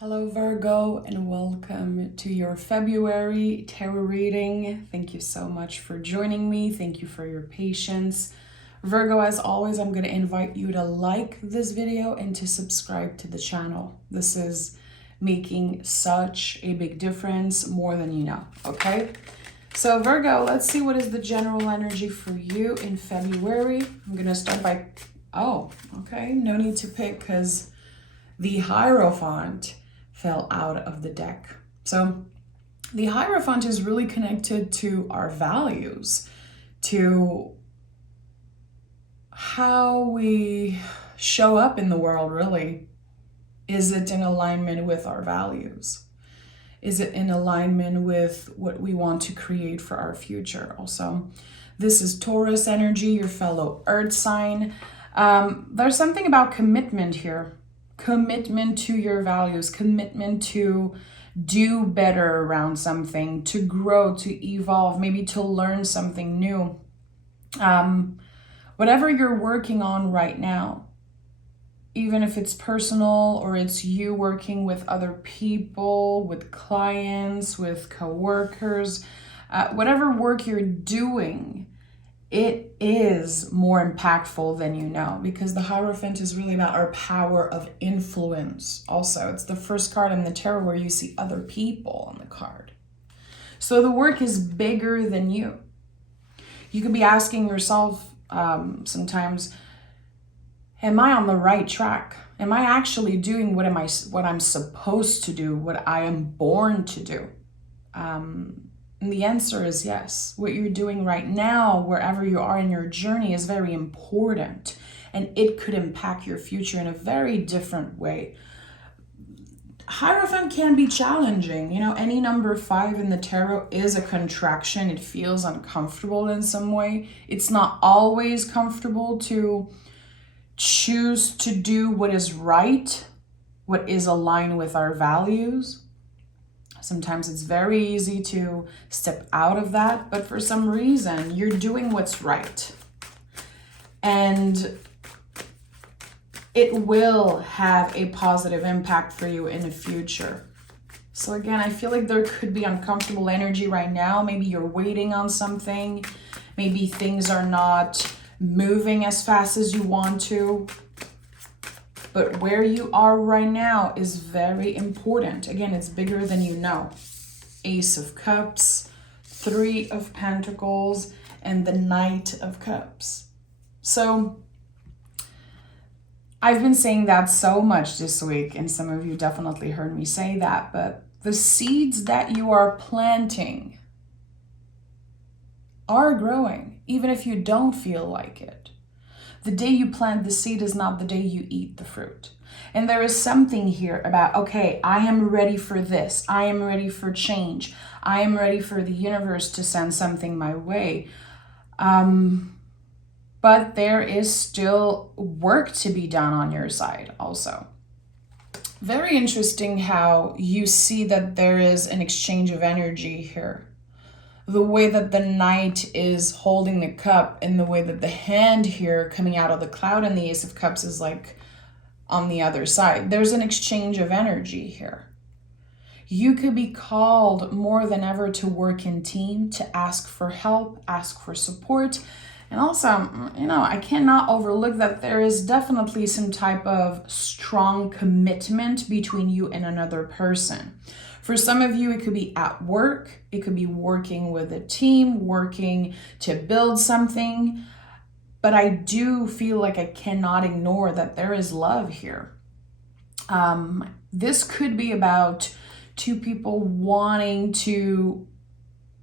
Hello Virgo, and welcome to your February tarot reading. Thank you so much for joining me. Thank you for your patience. Virgo, as always, I'm going to invite you to like this video and to subscribe to the channel. This is making such a big difference, more than you know, okay? So Virgo, let's see what is the general energy for you in February. I'm going to start by, okay, no need to pick because the hierophant fell out of the deck. So the hierophant is really connected to our values, to how we show up in the world, really. Is it in alignment with our values? Is it in alignment with what we want to create for our future? Also, this is Taurus energy, your fellow earth sign. There's something about commitment here. Commitment to your values, commitment to do better around something, to grow, to evolve, maybe to learn something new. Whatever you're working on right now, even if it's personal or it's you working with other people, with clients, with coworkers, whatever work you're doing, it is more impactful than you know, because the Hierophant is really about our power of influence. Also, it's the first card in the tarot where you see other people on the card. So the work is bigger than you. You could be asking yourself sometimes, am I on the right track? Am I actually doing what I'm supposed to do, what I am born to do? And the answer is yes. What you're doing right now, wherever you are in your journey, is very important, and it could impact your future in a very different way. Hierophant can be challenging. You know, any number 5 in the tarot is a contraction. It feels uncomfortable in some way. It's not always comfortable to choose to do what is right, what is aligned with our values. Sometimes it's very easy to step out of that, but for some reason, you're doing what's right. And it will have a positive impact for you in the future. So again, I feel like there could be uncomfortable energy right now. Maybe you're waiting on something. Maybe things are not moving as fast as you want to. But where you are right now is very important. Again, it's bigger than you know. Ace of Cups, 3 of Pentacles, and the Knight of Cups. So I've been saying that so much this week, and some of you definitely heard me say that, but the seeds that you are planting are growing, even if you don't feel like it. The day you plant the seed is not the day you eat the fruit. And there is something here about, okay, I am ready for this. I am ready for change. I am ready for the universe to send something my way. But there is still work to be done on your side also. Very interesting how you see that there is an exchange of energy here. The way that the Knight is holding the cup and the way that the hand here coming out of the cloud and the Ace of Cups is like on the other side. There's an exchange of energy here. You could be called more than ever to work in team, to ask for help, ask for support. And also, you know, I cannot overlook that there is definitely some type of strong commitment between you and another person. For some of you, it could be at work. It could be working with a team, working to build something. But I do feel like I cannot ignore that there is love here. This could be about 2 people wanting to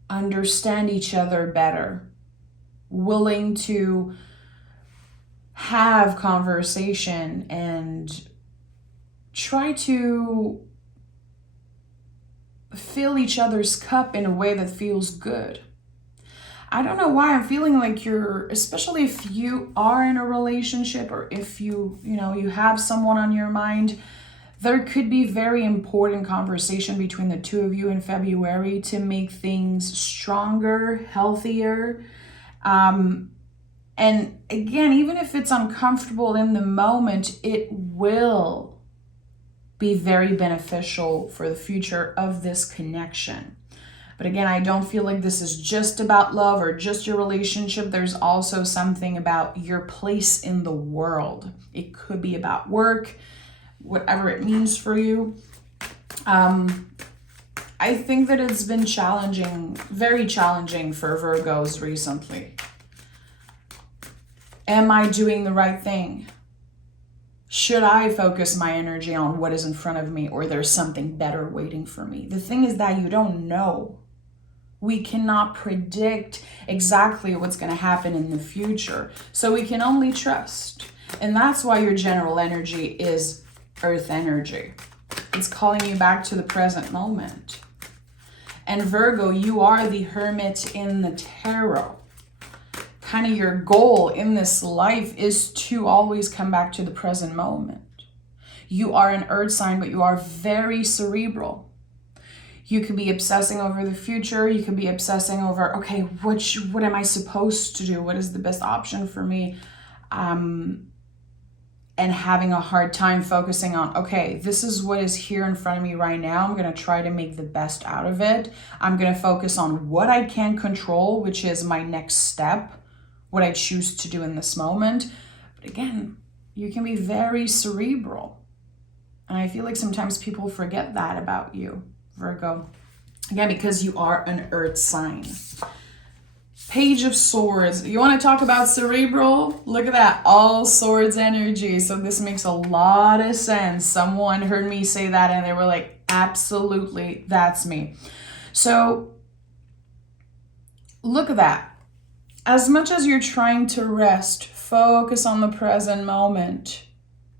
understand each other better, willing to have conversation and try to fill each other's cup in a way that feels good. I don't know why I'm feeling like especially if you are in a relationship or if you have someone on your mind, there could be very important conversation between the 2 of you in February to make things stronger, healthier. And again, even if it's uncomfortable in the moment, it will be very beneficial for the future of this connection. But again, I don't feel like this is just about love or just your relationship. There's also something about your place in the world. It could be about work, whatever it means for you. I think that it's been challenging, very challenging for Virgos recently. Am I doing the right thing? Should I focus my energy on what is in front of me, or there's something better waiting for me? The thing is that you don't know. We cannot predict exactly what's going to happen in the future. So we can only trust. And that's why your general energy is earth energy. It's calling you back to the present moment. And Virgo, you are the hermit in the tarot. Kind of your goal in this life is to always come back to the present moment. You are an earth sign, but you are very cerebral. You could be obsessing over the future. You could be obsessing over, okay, what am I supposed to do? What is the best option for me? And having a hard time focusing on, okay, this is what is here in front of me right now. I'm going to try to make the best out of it. I'm going to focus on what I can control, which is my next step, what I choose to do in this moment. But again, you can be very cerebral. And I feel like sometimes people forget that about you, Virgo. Again, because you are an earth sign. Page of Swords. You want to talk about cerebral? Look at that. All swords energy. So this makes a lot of sense. Someone heard me say that and they were like, absolutely, that's me. So look at that. As much as you're trying to rest, focus on the present moment.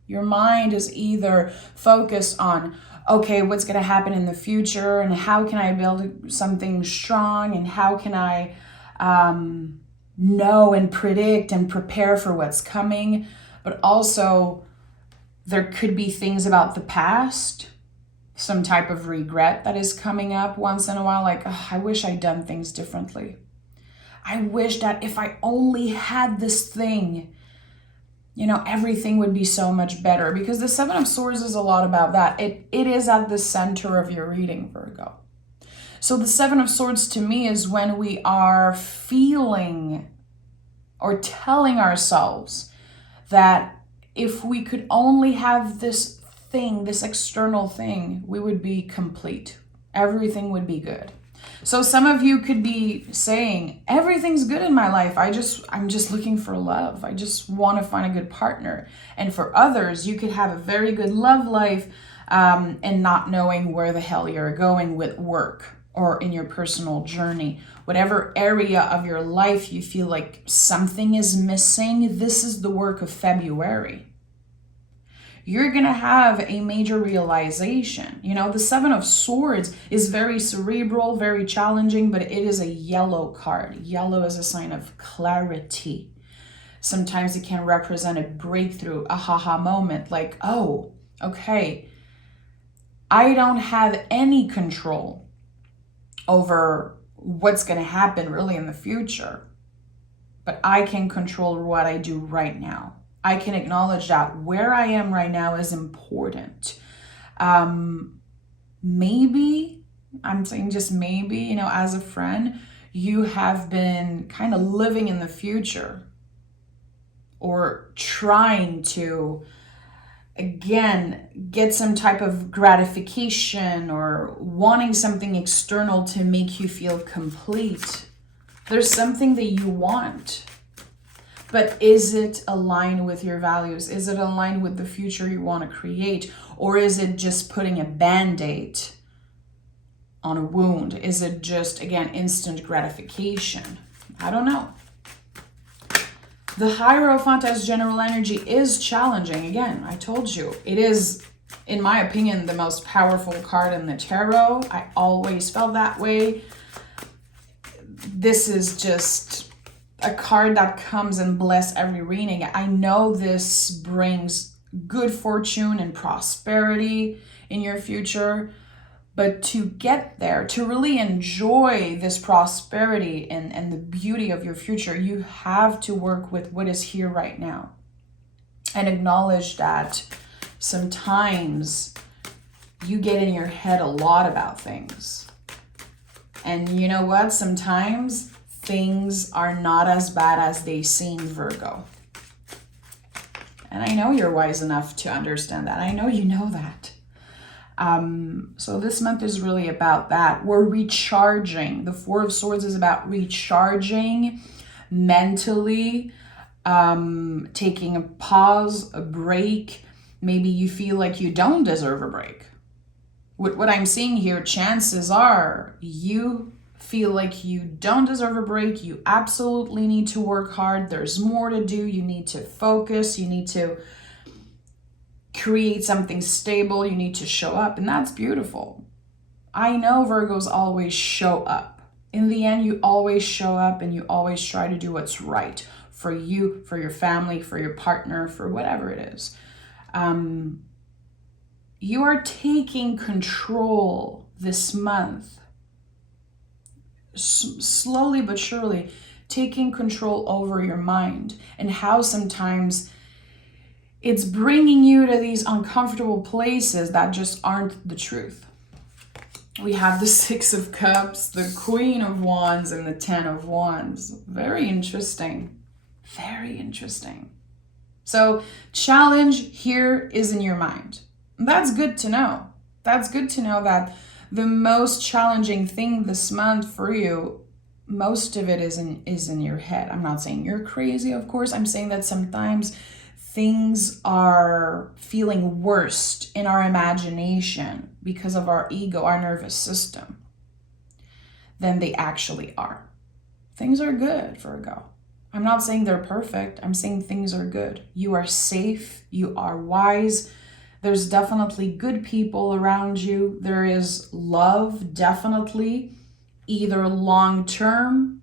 Your mind is either focused on, okay, what's going to happen in the future and how can I build something strong and how can I know and predict and prepare for what's coming. But also there could be things about the past, some type of regret that is coming up once in a while. Like, oh, I wish I'd done things differently. I wish that if I only had this thing, everything would be so much better. Because the Seven of Swords is a lot about that. It is at the center of your reading, Virgo. So the Seven of Swords to me is when we are feeling or telling ourselves that if we could only have this thing, this external thing, we would be complete. Everything would be good. So some of you could be saying, everything's good in my life. I'm just looking for love. I just want to find a good partner. And for others, you could have a very good love life and not knowing where the hell you're going with work or in your personal journey. Whatever area of your life you feel like something is missing, this is the work of February. You're going to have a major realization. The Seven of Swords is very cerebral, very challenging, but it is a yellow card. Yellow is a sign of clarity. Sometimes it can represent a breakthrough, a haha moment, like, oh, okay, I don't have any control over what's going to happen really in the future, but I can control what I do right now. I can acknowledge that where I am right now is important. Maybe, I'm saying just maybe, as a friend, you have been kind of living in the future or trying to, again, get some type of gratification or wanting something external to make you feel complete. There's something that you want. But is it aligned with your values? Is it aligned with the future you want to create? Or is it just putting a Band-Aid on a wound? Is it just, again, instant gratification? I don't know. The Hierophant as general energy is challenging. Again, I told you, it is, in my opinion, the most powerful card in the tarot. I always felt that way. This is just a card that comes and bless every reading. I know this brings good fortune and prosperity in your future, but to get there, to really enjoy this prosperity and the beauty of your future, you have to work with what is here right now and acknowledge that sometimes You get in your head a lot about things. And you know what? Sometimes things are not as bad as they seem, Virgo. And I know you're wise enough to understand that. I know you know that. So this month is really about that. We're recharging. The Four of Swords is about recharging mentally, taking a pause, a break. Maybe you feel like you don't deserve a break. What I'm seeing here, chances are you feel like you don't deserve a break. You absolutely need to work hard. There's more to do. You need to focus. You need to create something stable. You need to show up. And that's beautiful. I know Virgos always show up. In the end, you always show up and you always try to do what's right for you, for your family, for your partner, for whatever it is. You are taking control this month. Slowly but surely, taking control over your mind, and how sometimes it's bringing you to these uncomfortable places that just aren't the truth. We have the Six of Cups, the Queen of Wands, and the Ten of Wands. Very interesting. Very interesting. So, challenge here is in your mind. That's good to know. That's good to know that the most challenging thing this month for you, most of it is in your head. I'm not saying you're crazy, of course. I'm saying that sometimes things are feeling worse in our imagination because of our ego, our nervous system, than they actually are. Things are good, Virgo. I'm not saying they're perfect. I'm saying things are good. You are safe. You are wise. There's definitely good people around you. There is love, definitely, either long-term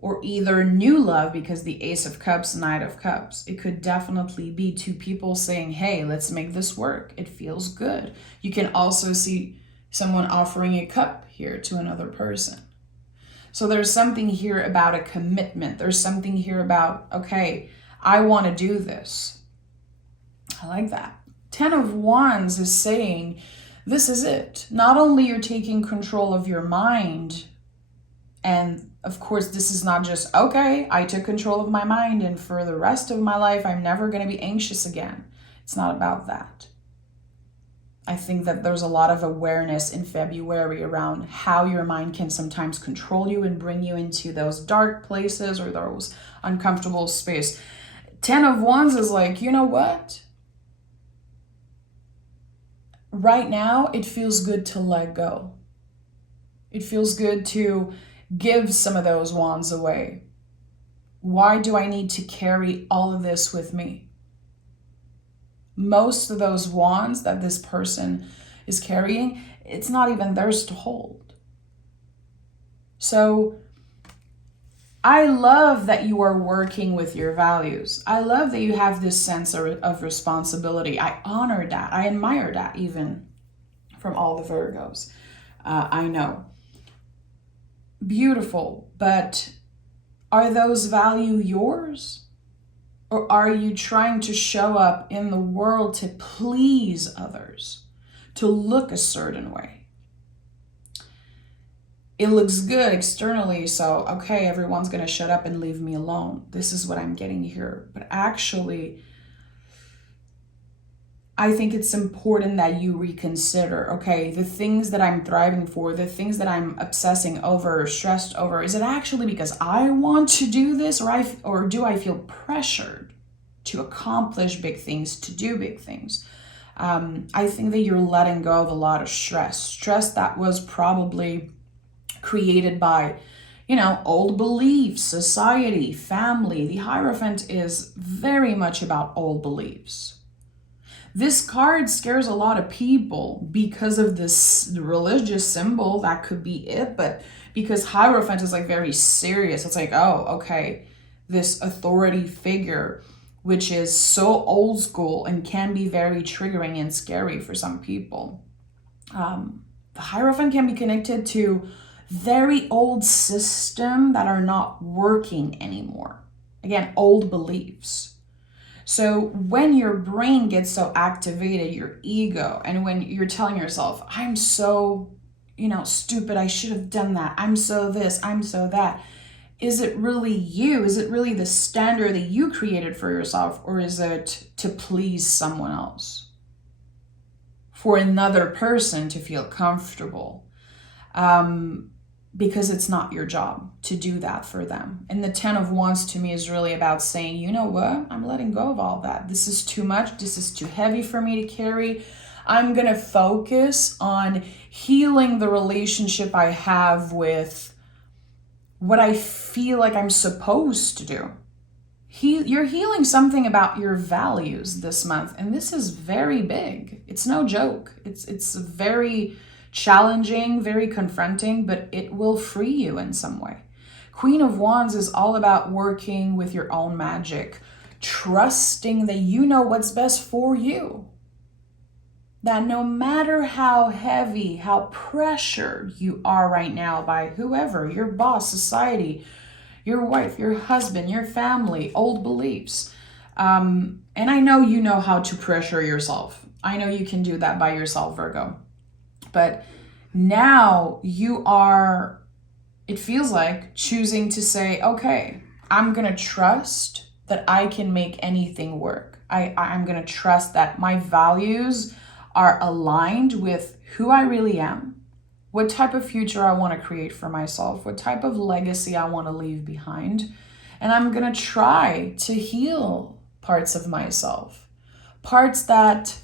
or either new love, because the Ace of Cups, Knight of Cups. It could definitely be two people saying, hey, let's make this work. It feels good. You can also see someone offering a cup here to another person. So there's something here about a commitment. There's something here about, okay, I want to do this. I like that. Ten of Wands is saying, this is it. Not only you're taking control of your mind, and of course, this is not just, okay, I took control of my mind and for the rest of my life, I'm never going to be anxious again. It's not about that. I think that there's a lot of awareness in February around how your mind can sometimes control you and bring you into those dark places or those uncomfortable space. Ten of Wands is like, you know what? Right now, it feels good to let go. It feels good to give some of those wands away. Why do I need to carry all of this with me? Most of those wands that this person is carrying, it's not even theirs to hold. So I love that you are working with your values. I love that you have this sense of responsibility. I honor that. I admire that even from all the Virgos. I know. Beautiful, but are those values yours? Or are you trying to show up in the world to please others, to look a certain way? It looks good externally, so okay, everyone's going to shut up and leave me alone. This is what I'm getting here. But actually, I think it's important that you reconsider, okay, the things that I'm thriving for, the things that I'm obsessing over, stressed over, is it actually because I want to do this, or do I feel pressured to accomplish big things, to do big things? I think that you're letting go of a lot of stress that was probably created by, old beliefs, society, family. The hierophant is very much about old beliefs. This card scares a lot of people because of this religious symbol. That could be it, but because hierophant is like very serious. It's like, oh, okay, this authority figure, which is so old school and can be very triggering and scary for some people. The hierophant can be connected to very old systems that are not working anymore. Again, old beliefs. So when your brain gets so activated, your ego, and when you're telling yourself, I'm so, stupid, I should have done that, I'm so this, I'm so that. Is it really you? Is it really the standard that you created for yourself? Or is it to please someone else? For another person to feel comfortable? Because it's not your job to do that for them. And the 10 of Wands to me is really about saying, you know what? I'm letting go of all that. This is too much. This is too heavy for me to carry. I'm going to focus on healing the relationship I have with what I feel like I'm supposed to do. You're healing something about your values this month, and this is very big. It's no joke. It's very challenging, very confronting, but it will free you in some way. Queen of Wands is all about working with your own magic, trusting that you know what's best for you. That no matter how heavy, how pressured you are right now by whoever, your boss, society, your wife, your husband, your family, old beliefs. And I know you know how to pressure yourself. I know you can do that by yourself, Virgo. But now you are, it feels like, choosing to say, okay, I'm going to trust that I can make anything work. I'm going to trust that my values are aligned with who I really am, what type of future I want to create for myself, what type of legacy I want to leave behind. And I'm going to try to heal parts of myself, parts that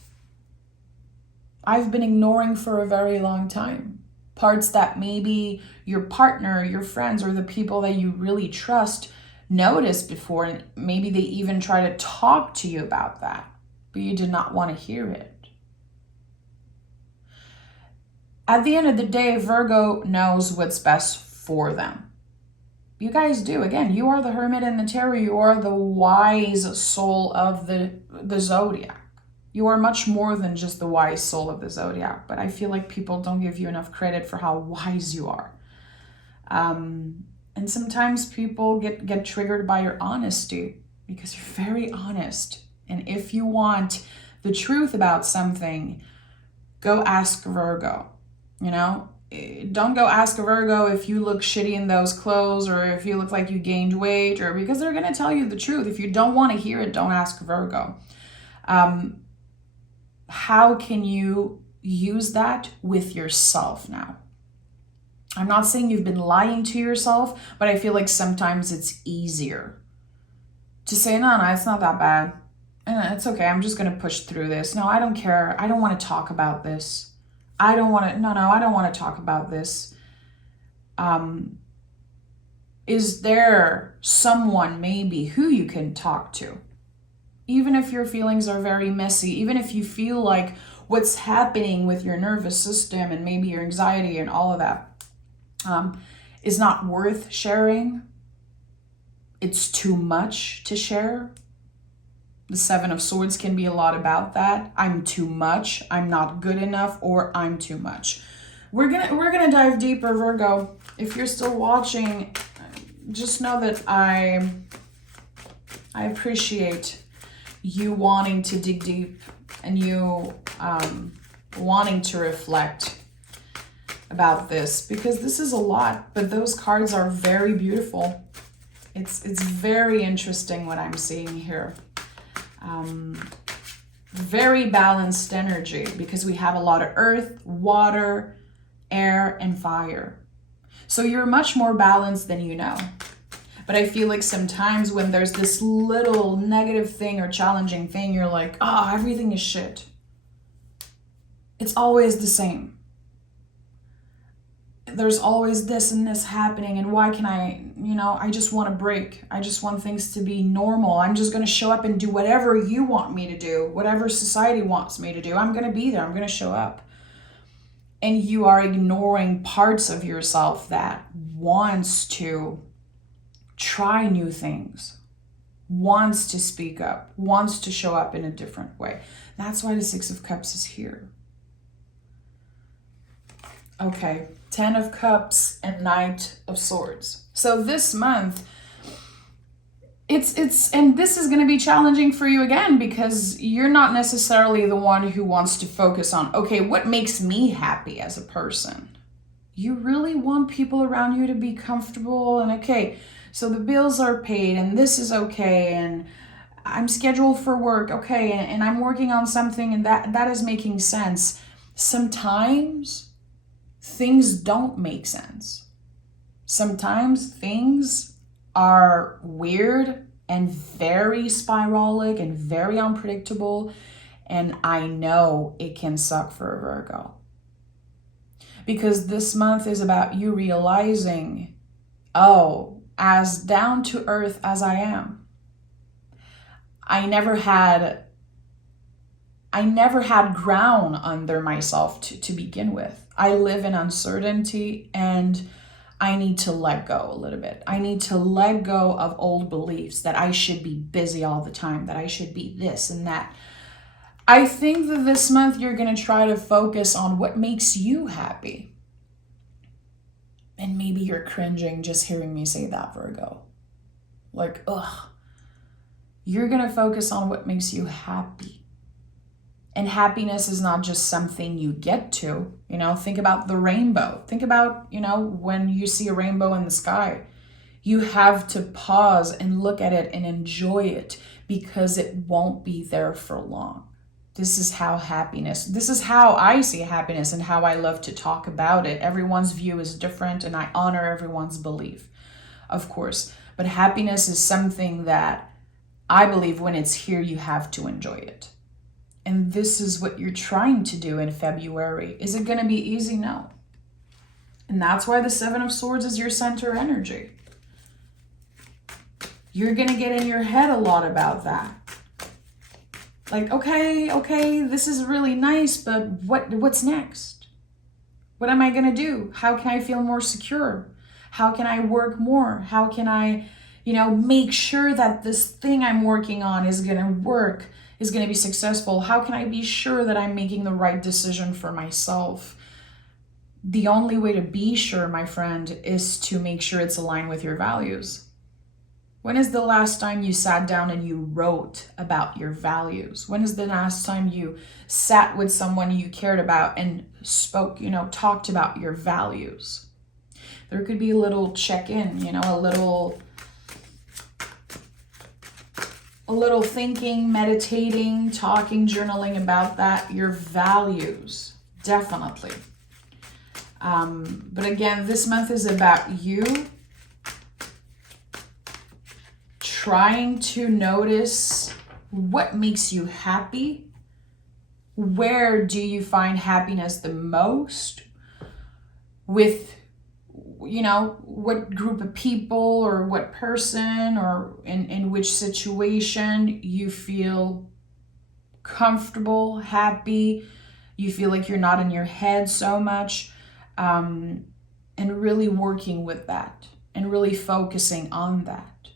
I've been ignoring for a very long time, parts that maybe your partner, your friends, or the people that you really trust noticed before, and maybe they even try to talk to you about that, but you did not want to hear it. At the end of the day, Virgo knows what's best for them. You guys do. Again, you are the Hermit in the Tarot. You are the wise soul of the zodiac. You are much more than just the wise soul of the zodiac, but I feel like people don't give you enough credit for how wise you are. And sometimes people get triggered by your honesty because you're very honest. And if you want the truth about something, go ask Virgo. Don't go ask a Virgo if you look shitty in those clothes or if you look like you gained weight, or because they're going to tell you the truth. If you don't want to hear it, don't ask Virgo. How can you use that with yourself now? I'm not saying you've been lying to yourself, but I feel like sometimes it's easier to say, no, it's not that bad. It's okay. I'm just going to push through this. No, I don't care. I don't want to talk about this. I don't want to talk about this. Is there someone maybe who you can talk to? Even if your feelings are very messy, even if you feel like what's happening with your nervous system and maybe your anxiety and all of that is not worth sharing. It's too much to share. The 7 of Swords can be a lot about that. I'm too much, I'm not good enough, or I'm too much. We're gonna dive deeper, Virgo. If you're still watching, just know that I appreciate you wanting to dig deep and you wanting to reflect about this, because this is a lot, but those cards are very beautiful. It's very interesting what I'm seeing here. Very balanced energy, because we have a lot of earth, water, air, and fire. So you're much more balanced than you know. But I feel like sometimes when there's this little negative thing or challenging thing, you're like, oh, everything is shit. It's always the same. There's always this and this happening, and why can I just want to break. I just want things to be normal. I'm just going to show up and do whatever you want me to do, whatever society wants me to do. I'm going to be there. I'm going to show up. And you are ignoring parts of yourself that wants to try new things, wants to speak up, wants to show up in a different way. That's why the 6 of Cups is here. Okay, 10 of Cups and Knight of Swords. So this month, and this is going to be challenging for you again, because you're not necessarily the one who wants to focus on, okay, what makes me happy as a person? You really want people around you to be comfortable and okay, so the bills are paid and this is okay, and I'm scheduled for work, okay, and I'm working on something, and that is making sense. Sometimes things don't make sense. Sometimes things are weird and very spiralic and very unpredictable, and I know it can suck for a Virgo. Because this month is about you realizing, oh, as down to earth as I am, I never had ground under myself to begin with. I live in uncertainty, and I need to let go a little bit. I need to let go of old beliefs that I should be busy all the time, that I should be this and that. I think that this month you're going to try to focus on what makes you happy. And maybe you're cringing just hearing me say that, Virgo. Like, ugh. You're going to focus on what makes you happy. And happiness is not just something you get to. Think about the rainbow. Think about, when you see a rainbow in the sky. You have to pause and look at it and enjoy it, because it won't be there for long. This is how I see happiness and how I love to talk about it. Everyone's view is different, and I honor everyone's belief, of course. But happiness is something that I believe when it's here, you have to enjoy it. And this is what you're trying to do in February. Is it going to be easy? No. And that's why the Seven of Swords is your center energy. You're going to get in your head a lot about that. Like, okay, this is really nice, but what's next? What am I going to do? How can I feel more secure? How can I work more? How can I, make sure that this thing I'm working on is going to work, is going to be successful? How can I be sure that I'm making the right decision for myself? The only way to be sure, my friend, is to make sure it's aligned with your values. When is the last time you sat down and you wrote about your values? When is the last time you sat with someone you cared about and spoke, talked about your values? There could be a little check-in, a little thinking, meditating, talking, journaling about that, your values, definitely. But again, this month is about you trying to notice what makes you happy. Where do you find happiness the most? With, what group of people or what person or in which situation you feel comfortable, happy, you feel like you're not in your head so much, and really working with that and really focusing on that.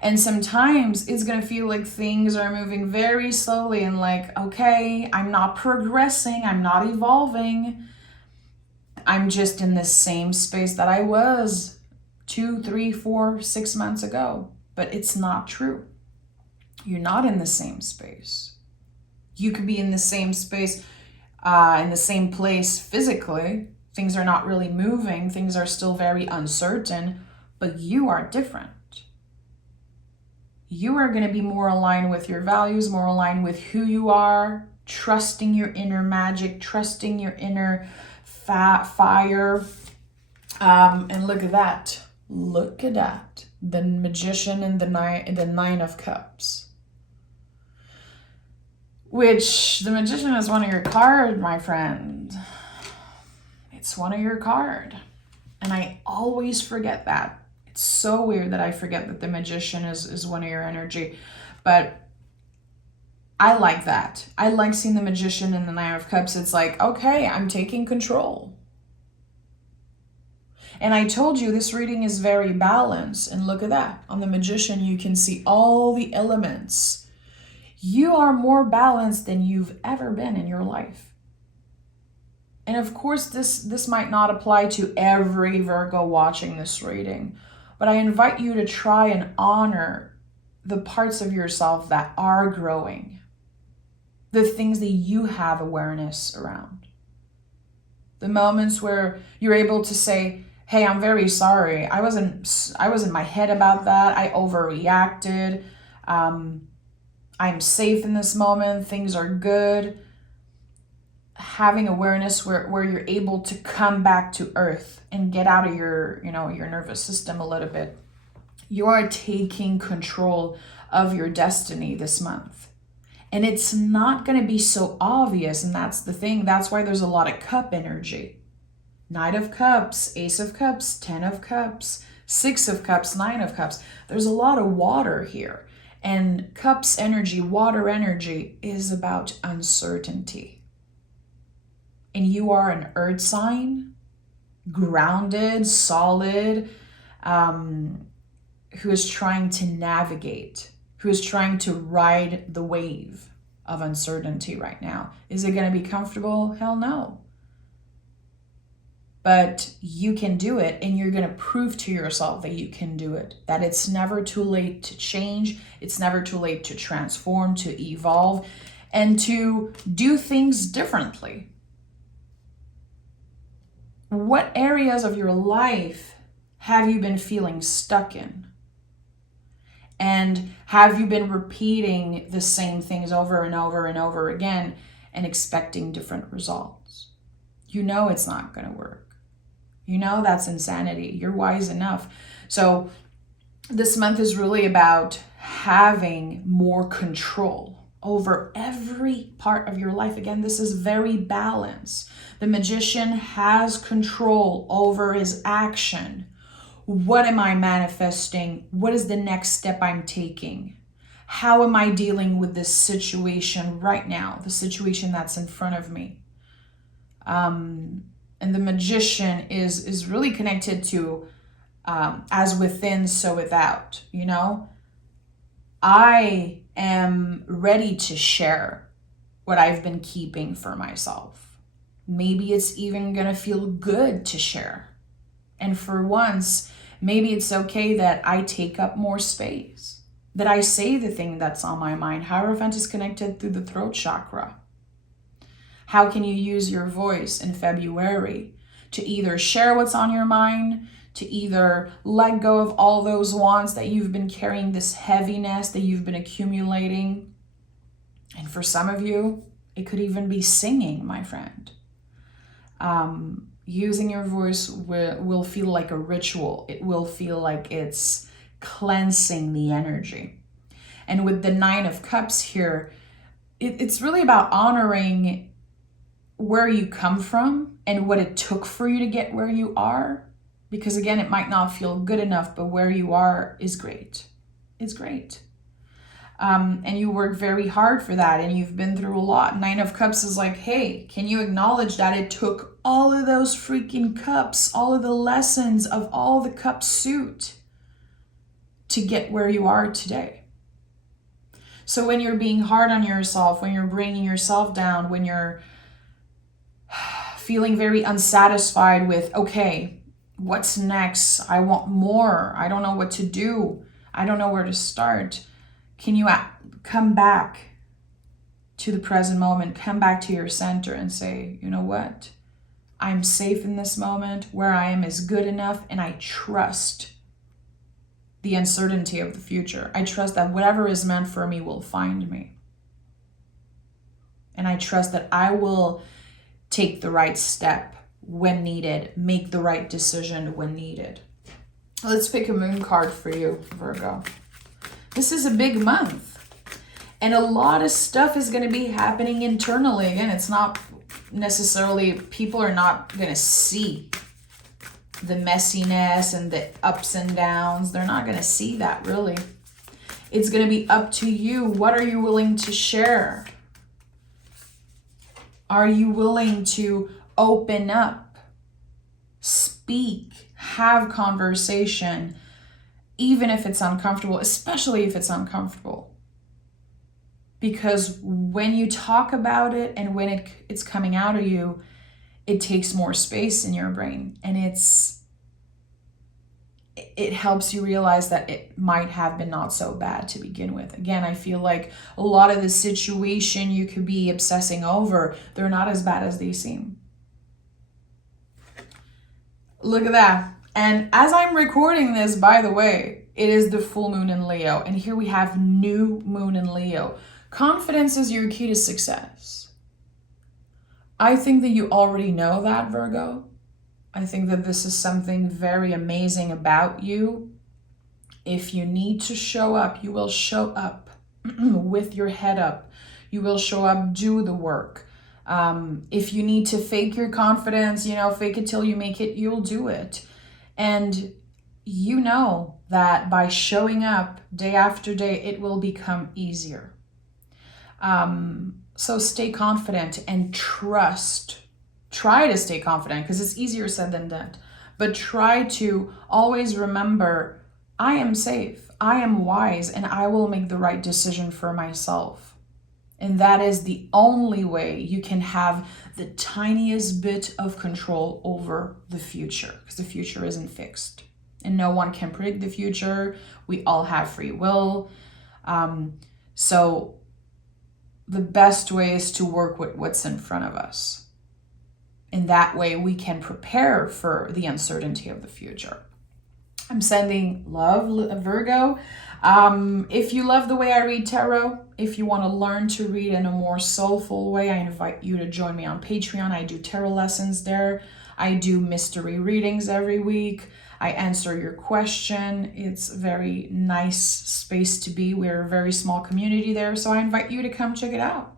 And sometimes it's going to feel like things are moving very slowly and like, okay, I'm not progressing, I'm not evolving. I'm just in the same space that I was 2, 3, 4, 6 months ago. But it's not true. You're not in the same space. You could be in the same space, in the same place physically. Things are not really moving. Things are still very uncertain, but you are different. You are going to be more aligned with your values, more aligned with who you are, trusting your inner magic, trusting your inner fire. And look at that. Look at that. The Magician and the Nine of Cups. Which, the Magician is one of your cards, my friend. It's one of your card. And I always forget that. It's so weird that I forget that the Magician is one of your energy. But I like that. I like seeing the Magician and the Nine of Cups. It's like, okay, I'm taking control. And I told you this reading is very balanced. And look at that. On the Magician, you can see all the elements. You are more balanced than you've ever been in your life. And of course, this might not apply to every Virgo watching this reading. But I invite you to try and honor the parts of yourself that are growing, the things that you have awareness around. The moments where you're able to say, hey, I'm very sorry. I was in my head about that. I overreacted. I'm safe in this moment. Things are good. Having awareness where you're able to come back to earth and get out of your nervous system a little bit. You are taking control of your destiny this month. And it's not going to be so obvious. And that's the thing. That's why there's a lot of cup energy. Knight of Cups, Ace of Cups, 10 of Cups, 6 of Cups, 9 of Cups. There's a lot of water here. And Cups energy, water energy, is about uncertainty. And you are an earth sign, grounded, solid, who is trying to navigate, who is trying to ride the wave of uncertainty right now. Is it going to be comfortable? Hell no. But you can do it, and you're going to prove to yourself that you can do it, that it's never too late to change, it's never too late to transform, to evolve, and to do things differently. What areas of your life have you been feeling stuck in? And have you been repeating the same things over and over and over again and expecting different results? You know it's not going to work. You know that's insanity. You're wise enough. So this month is really about having more control over every part of your life. Again, this is very balanced. The magician has control over his action. What am I manifesting? What is the next step I'm taking? How am I dealing with this situation right now? The situation that's in front of me. And the magician is really connected to as within, so without, I am ready to share what I've been keeping for myself. Maybe it's even going to feel good to share. And for once, maybe it's okay that I take up more space, that I say the thing that's on my mind. Hierophant is connected through the throat chakra. How can you use your voice in February to either share what's on your mind, to either let go of all those wands that you've been carrying, this heaviness that you've been accumulating? And for some of you, it could even be singing, my friend. Using your voice will feel like a ritual. It will feel like it's cleansing the energy. And with the 9 of Cups here, it's really about honoring where you come from and what it took for you to get where you are. Because again, it might not feel good enough, but where you are is great. It's great. And you work very hard for that, and you've been through a lot. 9 of Cups is like, hey, can you acknowledge that it took all of those freaking cups, all of the lessons of all the cup suit to get where you are today? So when you're being hard on yourself, when you're bringing yourself down, when you're feeling very unsatisfied with, okay, what's next? I want more. I don't know what to do. I don't know where to start. Can you come back to the present moment, come back to your center and say, you know what? I'm safe in this moment. Where I am is good enough, and I trust the uncertainty of the future. I trust that whatever is meant for me will find me. And I trust that I will take the right step when needed, make the right decision when needed. Let's pick a moon card for you, Virgo. This is a big month. And a lot of stuff is going to be happening internally. Again, it's not necessarily, people are not going to see the messiness and the ups and downs. They're not going to see that, really. It's going to be up to you. What are you willing to share? Are you willing to open up, speak, have conversation, even if it's uncomfortable, especially if it's uncomfortable? Because when you talk about it and when it's coming out of you, it takes more space in your brain, and it's it helps you realize that it might have been not so bad to begin with. Again, I feel like a lot of the situation you could be obsessing over, they're not as bad as they seem. Look at that. And as I'm recording this, by the way, it is the full moon in Leo. And here we have new moon in Leo. Confidence is your key to success. I think that you already know that, Virgo. I think that this is something very amazing about you. If you need to show up, you will show up with your head up. You will show up, do the work. If you need to fake your confidence, fake it till you make it, you'll do it. And you know that by showing up day after day, it will become easier. So stay confident and trust. Try to stay confident, because it's easier said than done. But try to always remember, I am safe, I am wise, and I will make the right decision for myself. And that is the only way you can have the tiniest bit of control over the future, because the future isn't fixed. And no one can predict the future. We all have free will. So the best way is to work with what's in front of us. In that way, we can prepare for the uncertainty of the future. I'm sending love, Virgo. If you love the way I read tarot, if you want to learn to read in a more soulful way, I invite you to join me on Patreon. I do tarot lessons there. I do mystery readings every week. I answer your question. It's a very nice space to be. We're a very small community there, so I invite you to come check it out,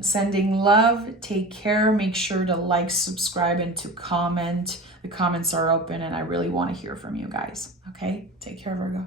Sending love, take care, make sure to like, subscribe, and to comment. The comments are open and I really want to hear from you guys. Okay, take care, Virgo.